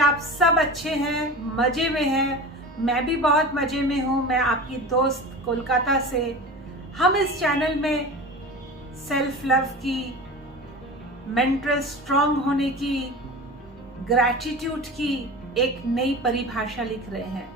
आप सब अच्छे हैं, मज़े में हैं। मैं भी बहुत मज़े में हूँ। मैं आपकी दोस्त कोलकाता से। हम इस चैनल में सेल्फ लव की, मेंटल स्ट्रांग होने की, ग्रैटिट्यूड की एक नई परिभाषा लिख रहे हैं।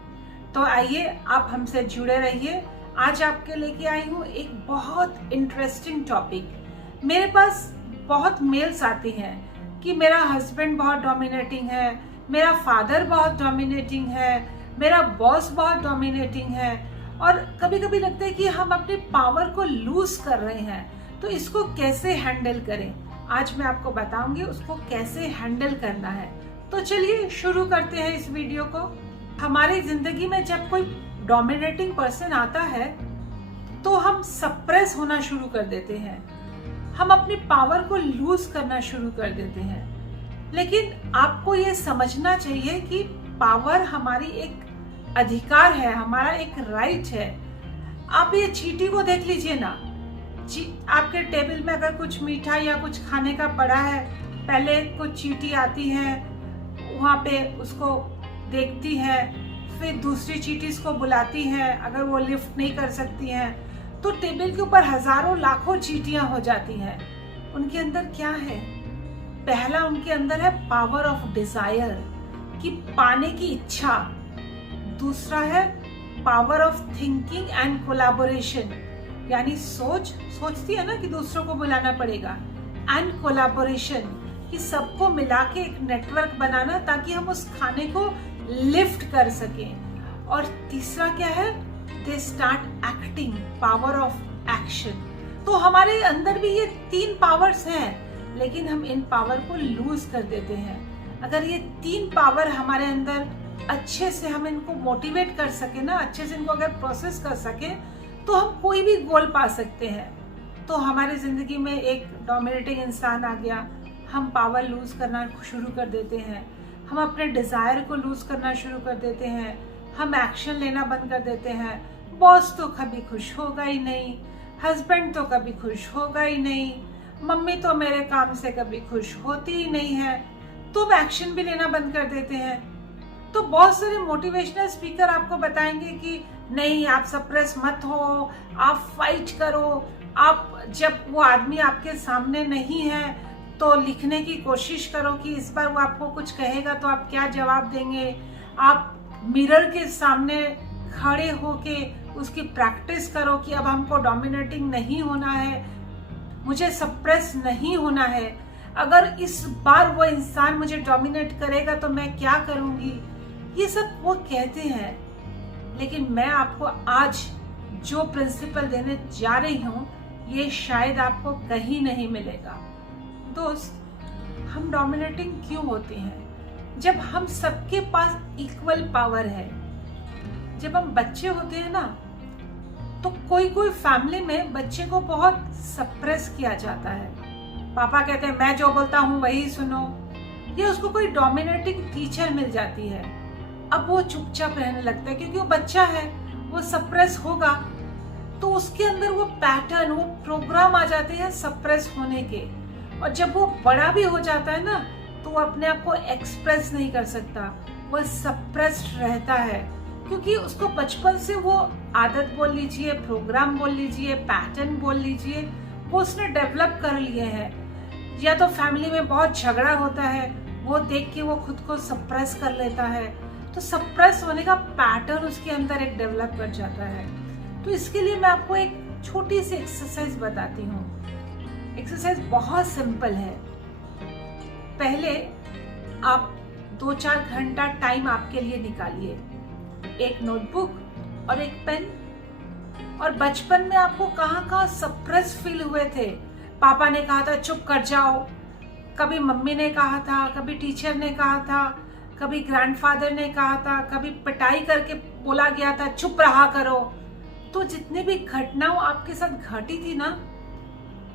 तो आइए आप हमसे जुड़े रहिए। आज आपके लेके आई हूँ एक बहुत इंटरेस्टिंग टॉपिक। मेरे पास बहुत मेल्स आती हैं कि मेरा हस्बैंड बहुत डोमिनेटिंग है, मेरा फादर बहुत डोमिनेटिंग है, मेरा बॉस बहुत डोमिनेटिंग है, और कभी कभी लगता है कि हम अपने पावर को लूज कर रहे हैं। तो इसको कैसे हैंडल करें, आज मैं आपको बताऊंगी उसको कैसे हैंडल करना है। तो चलिए शुरू करते हैं इस वीडियो को। हमारी जिंदगी में जब कोई डोमिनेटिंग पर्सन आता है तो हम सप्रेस होना शुरू कर देते हैं, हम अपनी पावर को लूज करना शुरू कर देते हैं। लेकिन आपको ये समझना चाहिए कि पावर हमारी एक अधिकार है, हमारा एक राइट है। आप ये चींटी को देख लीजिए ना, आपके टेबल में अगर कुछ मीठा या कुछ खाने का पड़ा है, पहले कुछ चींटी आती है, वहाँ पे उसको देखती है, फिर दूसरी चींटी को बुलाती है। अगर वो लिफ्ट नहीं कर सकती हैं तो टेबल के ऊपर हजारों लाखों चींटियां हो जाती हैं। उनके अंदर क्या है? पहला उनके अंदर है पावर ऑफ डिजायर, कि पाने की इच्छा। दूसरा है power of thinking and collaboration, यानी सोचती है ना कि दूसरों को बुलाना पड़ेगा, एंड कोलैबोरेशन, कि सबको मिला के एक नेटवर्क बनाना ताकि हम उस खाने को लिफ्ट कर सकें। और तीसरा क्या है? They start acting, power of action. तो हमारे अंदर भी ये तीन पावर्स हैं, लेकिन हम इन पावर को लूज कर देते हैं। अगर ये तीन पावर हमारे अंदर अच्छे से हम इनको मोटिवेट कर सके ना, अच्छे से इनको अगर प्रोसेस कर सके, तो हम कोई भी गोल पा सकते हैं। तो हमारी जिंदगी में एक डोमिनेटिंग इंसान आ गया, हम पावर लूज करना शुरू कर देते हैं, हम अपने डिजायर को लूज करना शुरू कर देते हैं, हम एक्शन लेना बंद कर देते हैं। बॉस तो कभी खुश होगा ही नहीं, हस्बैंड तो कभी खुश होगा ही नहीं, मम्मी तो मेरे काम से कभी खुश होती ही नहीं है, तो हम एक्शन भी लेना बंद कर देते हैं। तो बहुत सारे मोटिवेशनल स्पीकर आपको बताएंगे कि नहीं, आप सप्रेस मत हो, आप फाइट करो, आप जब वो आदमी आपके सामने नहीं है तो लिखने की कोशिश करो कि इस बार वो आपको कुछ कहेगा तो आप क्या जवाब देंगे। आप मिरर के सामने खड़े होके उसकी प्रैक्टिस करो कि अब हमको डोमिनेटिंग नहीं होना है, मुझे सप्रेस नहीं होना है। अगर इस बार वो इंसान मुझे डोमिनेट करेगा तो मैं क्या करूंगी। ये सब वो कहते हैं, लेकिन मैं आपको आज जो प्रिंसिपल देने जा रही हूँ ये शायद आपको कहीं नहीं मिलेगा। दोस्त, हम डोमिनेटिंग क्यों होते हैं? जब हम सबके पास इक्वल पावर है। जब हम बच्चे होते हैं ना, तो कोई कोई फैमिली में बच्चे को बहुत सप्रेस किया जाता है। पापा कहते हैं मैं जो बोलता हूँ वही सुनो, या उसको कोई डोमिनेटिंग टीचर मिल जाती है, अब वो चुपचाप रहने लगता है क्योंकि वो बच्चा है, वो सप्रेस होगा तो उसके अंदर वो पैटर्न, वो प्रोग्राम आ जाते हैं सप्रेस होने के। और जब वो बड़ा भी हो जाता है ना तो वो अपने आप को एक्सप्रेस नहीं कर सकता, वो सप्रेस्ड रहता है क्योंकि उसको बचपन से वो आदत बोल लीजिए, प्रोग्राम बोल लीजिए, पैटर्न बोल लीजिए, वो उसने डेवलप कर लिए हैं। या तो फैमिली में बहुत झगड़ा होता है, वो देख के वो खुद को सप्रेस कर लेता है, तो सप्रेस होने का पैटर्न उसके अंदर एक डेवलप कर जाता है। तो इसके लिए मैं आपको एक छोटी सी एक्सरसाइज बताती हूँ। एक्सरसाइज बहुत सिंपल है। पहले आप 2-4 घंटा टाइम आपके लिए निकालिए, एक नोटबुक और एक पेन। और बचपन में आपको कहाँ कहाँ सप्रेस फील हुए थे? पापा ने कहा था चुप कर जाओ, कभी मम्मी ने कहा था, कभी टीचर ने कहा था, कभी ग्रैंडफादर ने कहा था, कभी पिटाई करके बोला गया था चुप रहा करो। तो जितने भी घटनाओं आपके साथ घटी थी ना,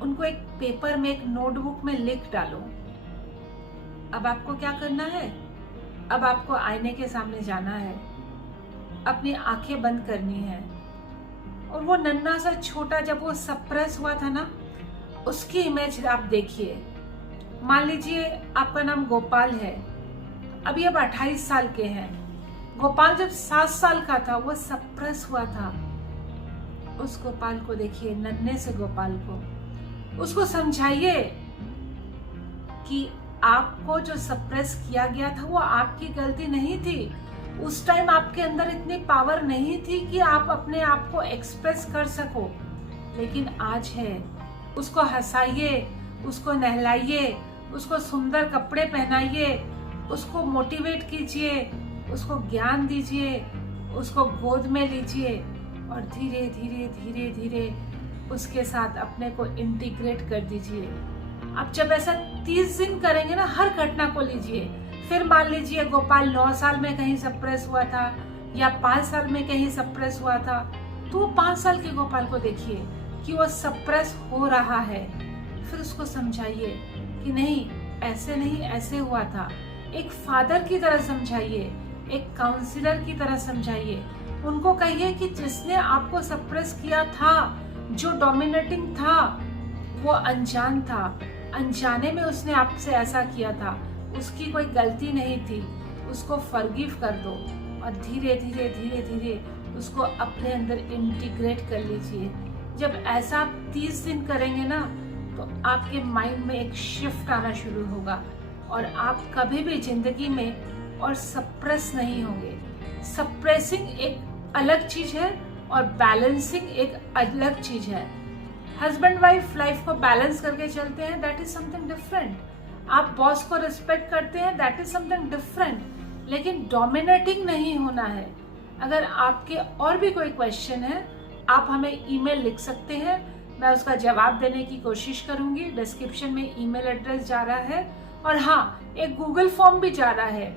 उनको एक पेपर में, एक नोटबुक में लिख डालो। अब आपको क्या करना है? अब आपको आईने के सामने जाना है, अपनी आंखें बंद करनी है, और वो नन्हा सा छोटा जब वो सप्रेस हुआ था ना, उसकी इमेज आप देखिए। मान लीजिए आपका नाम गोपाल है, अभी अब 28 साल के हैं। गोपाल जब 7 साल का था वो सप्रेस हुआ था। उस गोपाल को देखिए, नन्हे से गोपाल को, उसको समझाइए कि आपको जो सप्रेस किया गया था वो आपकी गलती नहीं थी। उस टाइम आपके अंदर इतनी पावर नहीं थी कि आप अपने आप को एक्सप्रेस कर सको, लेकिन आज है। उसको हंसाइए, उसको नहलाइए, उसको सुंदर कपड़े पहनाइए, उसको मोटिवेट कीजिए, उसको ज्ञान दीजिए, उसको गोद में लीजिए और धीरे धीरे धीरे धीरे उसके साथ अपने को इंटीग्रेट कर दीजिए। अब जब ऐसा 30 दिन करेंगे ना, हर घटना को लीजिए। फिर मान लीजिए गोपाल 9 साल में कहीं सप्रेस हुआ था या 5 साल में कहीं सप्रेस हुआ था, तो वो 5 साल के गोपाल को देखिए कि वो सप्रेस हो रहा है। फिर उसको समझाइए कि नहीं, ऐसे नहीं, ऐसे हुआ था। एक फादर की तरह समझाइए, एक काउंसलर की तरह समझाइए। उनको कहिए कि जिसने आपको सप्रेस किया था, जो डोमिनेटिंग था, वो अनजान था, अनजाने में उसने आपसे ऐसा किया था, उसकी कोई गलती नहीं थी। उसको फॉरगिव कर दो और धीरे धीरे धीरे धीरे उसको अपने अंदर इंटीग्रेट कर लीजिए। जब ऐसा आप 30 दिन करेंगे ना, तो आपके माइंड में एक शिफ्ट आना शुरू होगा और आप कभी भी जिंदगी में और सप्रेस नहीं होंगे। सप्रेसिंग एक अलग चीज है और बैलेंसिंग एक अलग चीज है। हस्बैंड वाइफ लाइफ को बैलेंस करके चलते हैं, दैट इज समथिंग डिफरेंट। आप बॉस को रिस्पेक्ट करते हैं, दैट इज समथिंग डिफरेंट। लेकिन डोमिनेटिंग नहीं होना है। अगर आपके और भी कोई क्वेश्चन है, आप हमें ईमेल लिख सकते हैं, मैं उसका जवाब देने की कोशिश करूंगी। डिस्क्रिप्शन में ईमेल एड्रेस जा रहा है और हाँ, एक गूगल फॉर्म भी जा रहा है।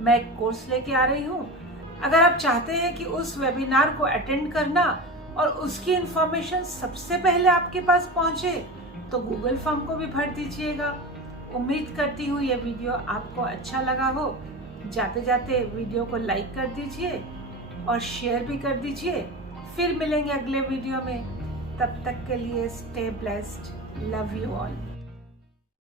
मैं एक कोर्स लेके आ रही हूँ। अगर आप चाहते हैं कि उस वेबिनार को अटेंड करना और उसकी इंफॉर्मेशन सबसे पहले आपके पास पहुंचे, तो गूगल फॉर्म को भी भर दीजिएगा। उम्मीद करती हूँ ये वीडियो आपको अच्छा लगा हो। जाते जाते वीडियो को लाइक कर दीजिए और शेयर भी कर दीजिए। फिर मिलेंगे अगले वीडियो में। तब तक के लिए stay blessed. Love you all.